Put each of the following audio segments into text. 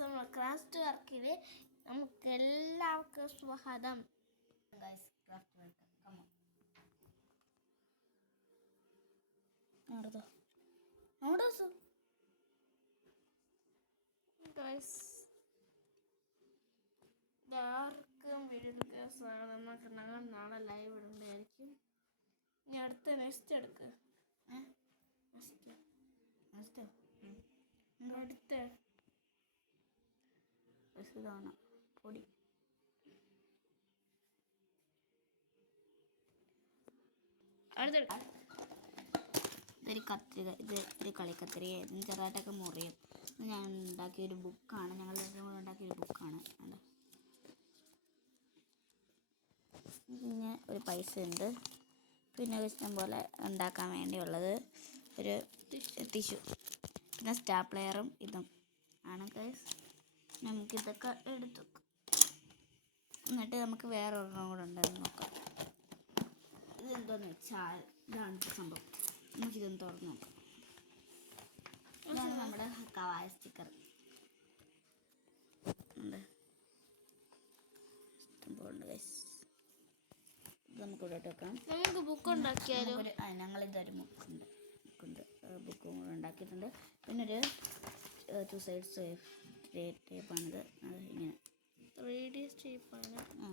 ദിവസം ക്രാഫ്റ്റ് വർക്കിൽ നമുക്ക് എല്ലാവർക്കും സ്വാഗതം ഗൈസ് ക്രാഫ്റ്റ് വർക്ക് കമോ നടത്തോ അവിടെ ഗൈസ് വീഡിയോ സ്വാഗതം ഞങ്ങൾ നാളെ ലൈവ് ഇടണ്ടായിരിക്കും ഇനി അടുത്ത നെക്സ്റ്റ് എടുക്ക്. നെക്സ്റ്റ് നെക്സ്റ്റ് അടുത്ത. ഇതാണ് പൊടി. അടുത്തെടുക്ക ഇതൊരു കത്രിക ഇത് ഒരു കളിക്കത്രിക ഇതിന് ചെറുതായിട്ടൊക്കെ മുറിയും. ഞാൻ ഉണ്ടാക്കിയ ഒരു ബുക്കാണ്. ഞങ്ങൾ രണ്ടും കൂടെ ഉണ്ടാക്കിയ ഒരു ബുക്കാണ്. പിന്നെ ഒരു പൈസ ഉണ്ട്. പിന്നെ ഇഷ്ടം പോലെ ഉണ്ടാക്കാൻ വേണ്ടിയുള്ളത് ഒരു ടിഷ്യൂ. പിന്നെ സ്റ്റാപ്ലെയറും ഇതും ആണ് ഗൈസ് നമുക്കിതൊക്കെ എടുത്തു. എന്നിട്ട് നമുക്ക് വേറെ ഒരെണ്ണം കൂടെ ഉണ്ടെന്ന് നോക്കാം. ഇതെന്തോന്ന് വെച്ചാൽ ഇതാണ് സംഭവം. നമുക്കിതൊന്ന് തുറന്ന് നോക്കാം. ഇതാണ് നമ്മുടെ കവായ സ്റ്റിക്കർ. ഉണ്ട്. ഇഷ്ടംപോലെ ഗൈസ് ഇത് നമുക്ക് ഇവിടെ വെക്കാം. നമുക്ക് ബുക്ക് ഉണ്ടാക്കിയാലോ? ഞങ്ങളിതൊരു ബുക്കുണ്ട്. ബുക്കുണ്ട്. ബുക്കും കൂടെ ഉണ്ടാക്കിയിട്ടുണ്ട്. പിന്നൊരു ഒരു ടു സൈഡ്സ് ടേപ്പാണിത്. അത് ഇങ്ങനെ. ത്രീ ഡി സ്റ്റേപ്പാണ്. ആ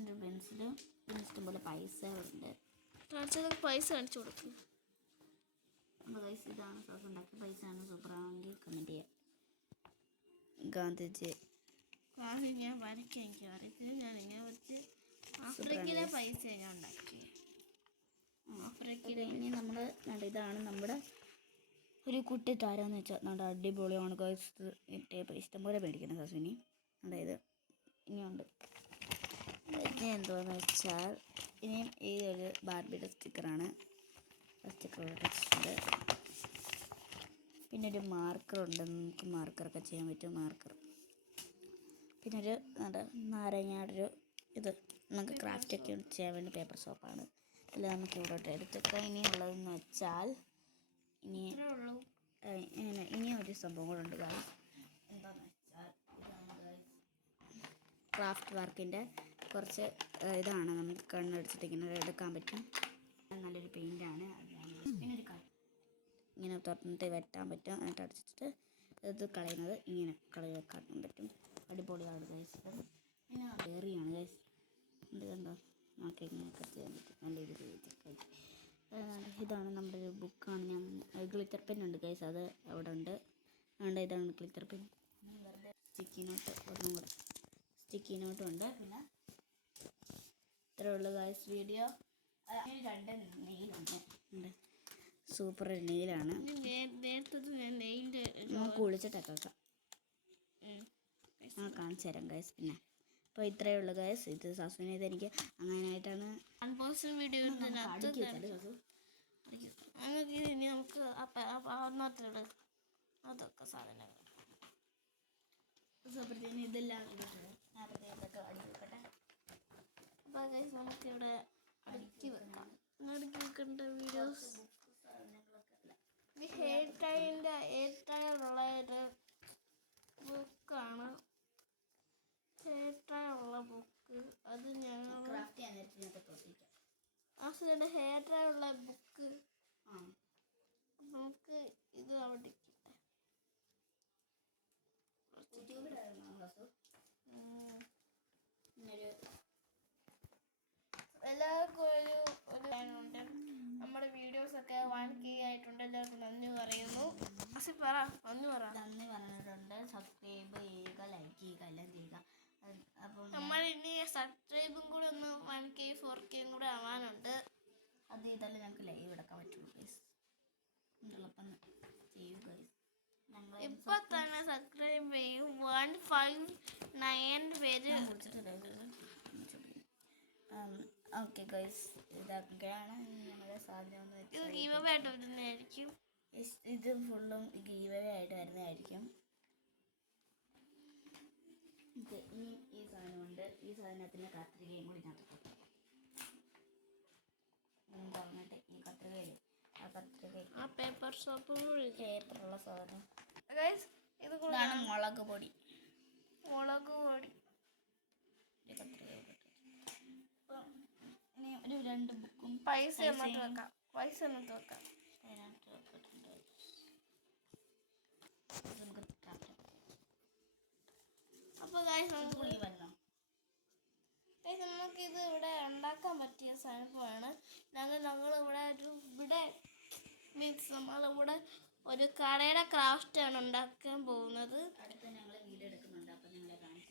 ഒരു പെൻസിൽ പിന്നെ ഇഷ്ടംപോലെ പൈസകളുണ്ട്. കാണിച്ചത് പൈസ കാണിച്ചു കൊടുക്കും. നമ്മുടെ പൈസ ഇതാണ്. സോസ് ഉണ്ടാക്കിയ പൈസ ആണ്. സൂപ്പറാണെങ്കിൽ കമന്റ് ചെയ്യാം. ഗാന്ധിജി. ഗാന്ധി ഞാൻ വരയ്ക്കാൻ എനിക്ക്. അറിയത്തില്ല ഞാൻ ഇങ്ങനെ വെച്ച് ആഫ്രിക്കയിലെ പൈസ ഞാൻ ഉണ്ടാക്കി ആഫ്രിക്കയിലെ ഇനി നമ്മൾ ഇതാണ് നമ്മുടെ ഒരു കുട്ടി താരാന്ന് വെച്ചാൽ നല്ല അടിപൊളിയാണ് ഗൈസ് ടേപ്പ് ഇഷ്ടംപോലെ മേടിക്കണം ഇനി. അതായത് ഇനിയുണ്ട് ഇനി എന്തോന്ന് വെച്ചാൽ ഇനിയും ഈ ഒരു ബാർബിയുടെ സ്റ്റിക്കറാണ് സ്റ്റിക്കർ പിന്നെ ഒരു മാർക്കർ ഉണ്ട്. നമുക്ക് മാർക്കറൊക്കെ ചെയ്യാൻ പറ്റും മാർക്കർ പിന്നെ ഒരു എന്താ നാരങ്ങയുടെ ഒരു ഇത് നമുക്ക് ക്രാഫ്റ്റ് ഒക്കെ ചെയ്യാൻ വേണ്ടി പേപ്പർ സോപ്പാണ് അല്ല നമുക്ക് ഇവിടോട്ട് എടുത്തിട്ട് ഇനിയുള്ളതെന്ന് വെച്ചാൽ ഇനി ഇങ്ങനെ ഇനിയും ഒരു സംഭവം കൂടെ ഉണ്ട് ഗായ്സ് എന്താണെന്ന് വെച്ചാൽ ഇതാണ് ഗായ്സ് ക്രാഫ്റ്റ് വർക്കിന്റെ കുറച്ച് ഇതാണ് നമുക്ക് കണ്ണടിച്ചിട്ടിങ്ങനെ എടുക്കാൻ പറ്റും. നല്ലൊരു പെയിന്റാണ് പിന്നെ ഒരു കളർ ഇങ്ങനെ തുറന്നിട്ട് വെട്ടാൻ പറ്റും. എന്നിട്ട് അടിച്ചിട്ട് ഇത് കളയുന്നത് ഇങ്ങനെ കളി വെക്കാൻ പറ്റും. അടിപൊളിയാണ് ഗൈസ് പിന്നെ ഏറിയാണ് ഗൈസ് ഇത് കണ്ടോ? നമുക്ക് ഇങ്ങനെയൊക്കെ ചെയ്യാൻ പറ്റും. നല്ലൊരു രീതിയിൽ ഇതാണ് നമ്മുടെ ഒരു ബുക്കാണ് ഞാൻ. ഗ്ലിറ്റർ പെൻ ഉണ്ട് കേസ് അത് അവിടെ ഉണ്ട്. അതുകൊണ്ട് ഇതാണ് ഗ്ലിറ്റർ പെൻ സ്റ്റിക്കി നോട്ട് ഒന്നും കൂടെ. സ്റ്റിക്കി നോട്ടും ഉണ്ട്. പിന്നെ ഇത്രേ ഉള്ളൂ ഗൈസ് വീഡിയോ രണ്ട് നെയിലുണ്ട് ഉണ്ട്. സൂപ്പർ നെയിലാണ് ഞാൻ കുളിച്ചിട്ടൊക്കെ ആ കാണിച്ചു തരാം ഗൈസ് പിന്നെ അപ്പോൾ ഇത്രയേ ഉള്ളൂ ഗൈസ് ഇത് സസ്പെൻഡ് ചെയ്ത് എനിക്ക് അങ്ങനെയായിട്ടാണ് അൺബോക്സിംഗ് വീഡിയോ നമുക്ക് ഇനി നമുക്ക് അതൊക്കെ സാധനങ്ങൾ. ഇതെല്ലാം നേരത്തെ അപ്പോൾ ഗൈസ് നമുക്കിവിടെ അടുക്കി വെക്കാം. അടുക്കി വെക്കേണ്ട വീഡിയോസ് ഹെയർ ടൈന്റെ ഹെയർ ടൈ ഉള്ള ഒരു ബുക്കാണ് ഹെയർ ഉള്ള ബുക്ക് അത് ഞങ്ങൾ ക്രാഫ്റ്റ് ചെയ്യാൻ നേരത്തെ ബുക്ക് ആ നമുക്ക് ഇത് അവിടെ കിട്ടെ എല്ലാവർക്കും ഒരു ഒരു ഉണ്ട്. നമ്മുടെ വീഡിയോസ് ഒക്കെ വൺ കെ ആയിട്ടുണ്ട്. എല്ലാവർക്കും നന്ദി പറയുന്നു. പറ നന്ദി പറ നന്ദി പറഞ്ഞിട്ടുണ്ട് സബ്സ്ക്രൈബ് ചെയ്യുക ലൈക്ക് ചെയ്യുക എല്ലാം ചെയ്യുക അത് അപ്പം നമ്മൾ ഇനി സബ്സ്ക്രൈബും കൂടെ ഒന്ന് വൺ കെ ഫോർ കെയും കൂടെ ആവാനുണ്ട്. അത് ചെയ്താലേ ഞങ്ങൾക്ക് ലൈവ് എടുക്കാൻ പറ്റുള്ളൂ പ്ലീസ് എളുപ്പം ചെയ്യൂ ഗൈസ് ഞങ്ങൾ ഇപ്പൊ തന്നെ സബ്സ്ക്രൈബ് ചെയ്യും. വൺ ഫൈവ് നയൻ പേര് ഓക്കെ ഗൈസ് ഇതൊക്കെയാണ് നമ്മുടെ സാധനം ഇത് ഗീവായിട്ട് വരുന്നതായിരിക്കും. ഇത് ഫുള്ളും ഗീവേ ആയിട്ട് വരുന്നതായിരിക്കും. ഇത് ഈ ഈ സാധനമുണ്ട് ഈ സാധനത്തിന്റെ കത്രികയും കൂടി ഞാൻ പറഞ്ഞിട്ട് ഈ കത്രികയിൽ ആ കത്രിക ആ പേപ്പർ സോപ്പ് കൂടി പേപ്പറുള്ള സാധനം. ഇതാണ് മുളക് പൊടി. മുളക് പൊടി. ഒരു കത്രിക ഇനി ഒരു രണ്ട് ബുക്കും. പൈസ എന്നിട്ട് വെക്കാം. പൈസ എന്നിട്ട് വെക്കാം അതിനകത്ത് വെച്ചിട്ടുണ്ട് ഇത് നമുക്ക് craft ആക്കാം. അപ്പോൾ നമുക്ക് ഇത് ഇവിടെ ഉണ്ടാക്കാൻ പറ്റിയ സംഭവമാണ് ഞങ്ങൾ നമ്മളിവിടെ ഒരു ഇവിടെ മീൻസ് നമ്മളിവിടെ ഒരു കടയുടെ ക്രാഫ്റ്റാണ് ഉണ്ടാക്കാൻ പോകുന്നത്.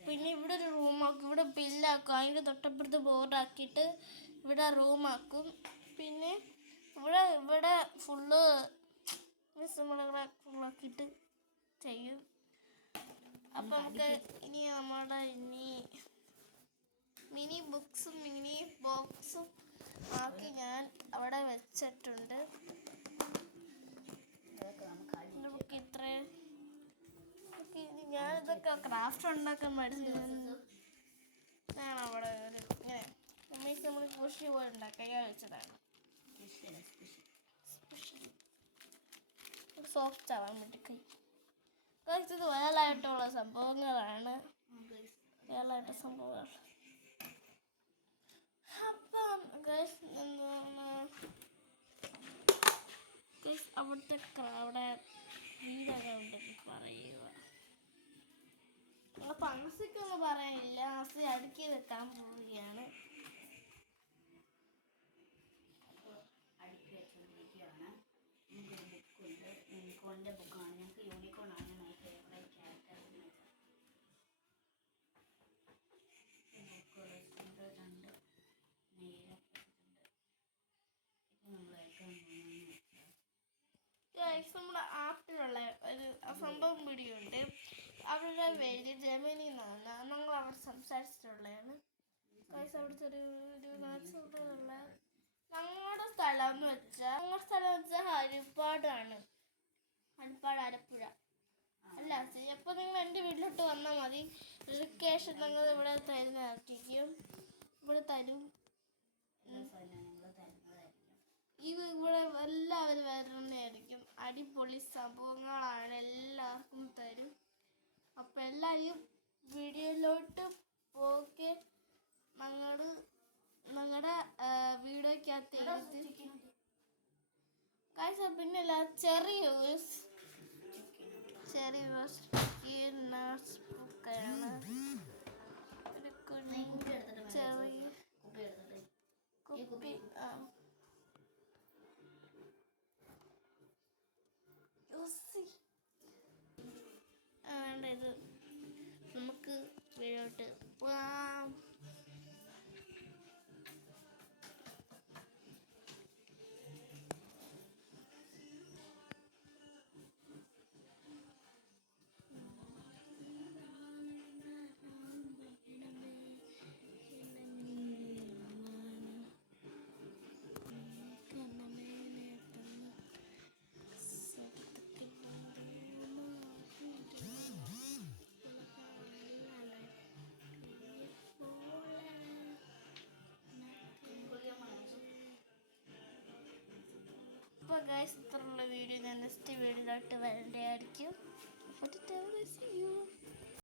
പിന്നെ ഇവിടെ ഒരു റൂം ആക്കും. ഇവിടെ ബില്ലാക്കും അതിന്റെ തൊട്ടപ്പുറത്ത് ബോർഡാക്കിയിട്ട് ഇവിടെ റൂമാക്കും പിന്നെ ഇവിടെ ഇവിടെ ഫുള്ള് മീൻസ് നമ്മളിവിടെ ഫുള്ളാക്കിയിട്ട് ചെയ്യും. അപ്പം നമുക്ക് ഇനി നമ്മുടെ ഇനി മിനി ബുക്സും മിനി ബോക്സും ആക്കി ഞാൻ അവിടെ വെച്ചിട്ടുണ്ട്. നമുക്ക് ഇനി ഞാനിതൊക്കെ ക്രാഫ്റ്റ് ഉണ്ടാക്കാൻ പഠിച്ചത് ഞാൻ അവിടെ ഒരു ഇങ്ങനെ ഉമ്മയ്ക്ക് നമ്മൾ കൃഷി പോലെ ഉണ്ടാക്കാൻ ഞാൻ വെച്ചതാണ്. സ്പെഷ്യൽ സോഫ്റ്റ് ആവാൻ വേണ്ടി കൈ Guys, ഇത് വയലായിട്ടുള്ള സംഭവങ്ങളാണ്. വയലായിട്ട് സംഭവങ്ങൾ. അപ്പം അവിടുത്തെ അവിടെ വീടൊക്കെ പറയുക. അപ്പം അംസിക്കൊന്നും പറയാനില്ല അടുക്കി വെക്കാൻ പോവുകയാണ്. അടുക്കി വെച്ചുകൊണ്ടിരിക്കുകയാണ് ബുക്കുണ്ട്. ബുക്കാണ്. നമ്മുടെ ആപ്പിലുള്ള ഒരു സംഭവം വീഡിയോ ഉണ്ട്. അവരുടെ പേര് ജമിനി എന്നാണ്. ഞങ്ങൾ അവിടെ സംസാരിച്ചിട്ടുള്ളതാണ്. അവിടുത്തെ ഒരു ഒരു നാച്ചുള്ള ഞങ്ങളുടെ സ്ഥലം എന്ന് വെച്ചാൽ ഞങ്ങളുടെ സ്ഥലം എന്ന് വെച്ചാൽ ഹരിപ്പാടാണ്. ഹരിപ്പാട് ആലപ്പുഴ. അല്ല അപ്പോൾ നിങ്ങൾ എന്റെ വീട്ടിലോട്ട് വന്നാൽ മതി. ലൊക്കേഷൻ ഞങ്ങൾ ഇവിടെ തരുന്നതായിരിക്കും. ഇവിടെ തരും. ഇത് ഇവിടെ എല്ലാവരും വരുന്നതായിരിക്കും. അടിപൊളി സംഭവങ്ങളാണ് എല്ലാവർക്കും തരും. അപ്പം എല്ലാവരും വീഡിയോയിലോട്ട് പോകെ ഞങ്ങൾ ഞങ്ങളുടെ വീഡിയോക്കകത്ത് കാഴ്ച പിന്നെ അല്ല ചെറിയ ചെറിയ നഴ്സ് ബുക്കാണ് കുപ്പി എടുത്തിട്ട് വേണം ചെറിയ കുപ്പി ആ, ഗൈസ് ഇത്രയുള്ള വീഡിയോ ഞാൻ നെക്സ്റ്റ് വീഡിയോയിലോട്ട് വരേണ്ടതായിരിക്കും. അപ്പോൾ